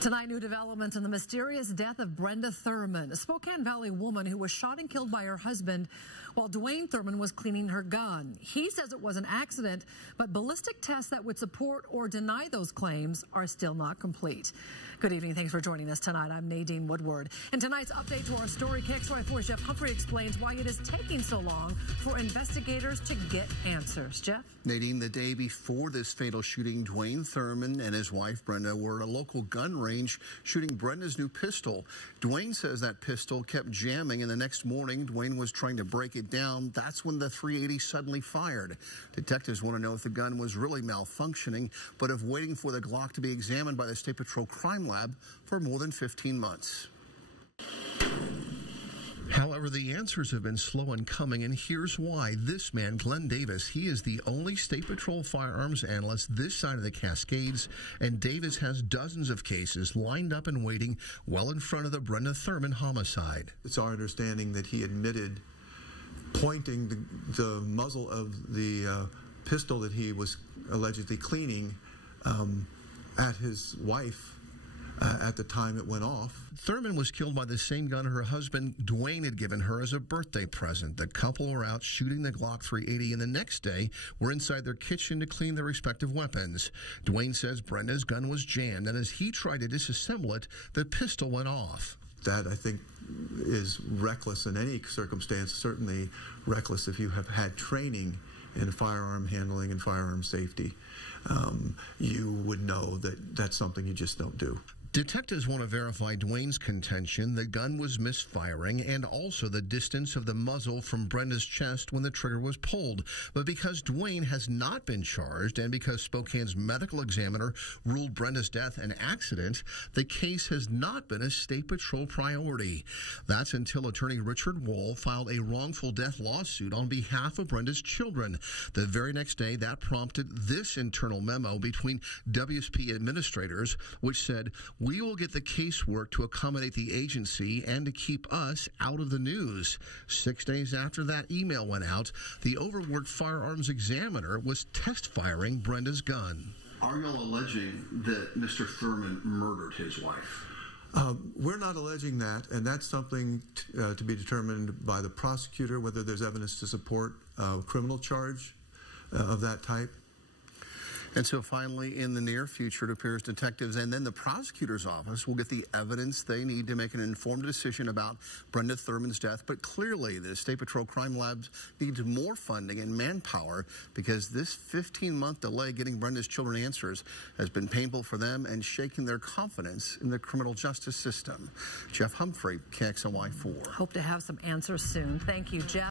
Tonight, new developments in the mysterious death of Brenda Thurman, a Spokane Valley woman who was shot and killed by her husband while Dwayne Thurman was cleaning her gun. He says it was an accident, but ballistic tests that would support or deny those claims are still not complete. Good evening. Thanks for joining us tonight. I'm Nadine Woodward. In tonight's update to our story, KXLY4 Jeff Humphrey explains why it is taking so long for investigators to get answers. Jeff? Nadine, the day before this fatal shooting, Dwayne Thurman and his wife Brenda were at a local gun range shooting Brenda's new pistol. Dwayne says that pistol kept jamming, and the next morning Dwayne was trying to break it down. That's when the .380 suddenly fired. Detectives want to know if the gun was really malfunctioning, but of waiting for the Glock to be examined by the State Patrol Crime Lab for more than 15 months. However, the answers have been slow in coming, and here's why. This man, Glenn Davis, he is the only State Patrol firearms analyst this side of the Cascades, and Davis has dozens of cases lined up and waiting well in front of the Brenda Thurman homicide. It's our understanding that he admitted pointing the muzzle of the pistol that he was allegedly cleaning at his wife at the time it went off. Thurman was killed by the same gun her husband Dwayne had given her as a birthday present. The couple were out shooting the Glock 380, and the next day were inside their kitchen to clean their respective weapons. Dwayne says Brenda's gun was jammed, and as he tried to disassemble it, the pistol went off. That, I think, is reckless in any circumstance, certainly reckless if you have had training in firearm handling and firearm safety. You would know that that's something you just don't do. Detectives want to verify Dwayne's contention the gun was misfiring and also the distance of the muzzle from Brenda's chest when the trigger was pulled. But because Dwayne has not been charged and because Spokane's medical examiner ruled Brenda's death an accident, the case has not been a State Patrol priority. That's until attorney Richard Wall filed a wrongful death lawsuit on behalf of Brenda's children. The very next day, that prompted this internal memo between WSP administrators, which said, "We will get the casework to accommodate the agency and to keep us out of the news." 6 days after that email went out, the overworked firearms examiner was test firing Brenda's gun. Are you alleging that Mr. Thurman murdered his wife? We're not alleging that, and that's something to be determined by the prosecutor, whether there's evidence to support a criminal charge of that type. And so finally, in the near future, it appears detectives and then the prosecutor's office will get the evidence they need to make an informed decision about Brenda Thurman's death. But clearly, the State Patrol Crime Labs needs more funding and manpower because this 15-month delay getting Brenda's children answers has been painful for them and shaking their confidence in the criminal justice system. Jeff Humphrey, KXLY4. Hope to have some answers soon. Thank you, Jeff.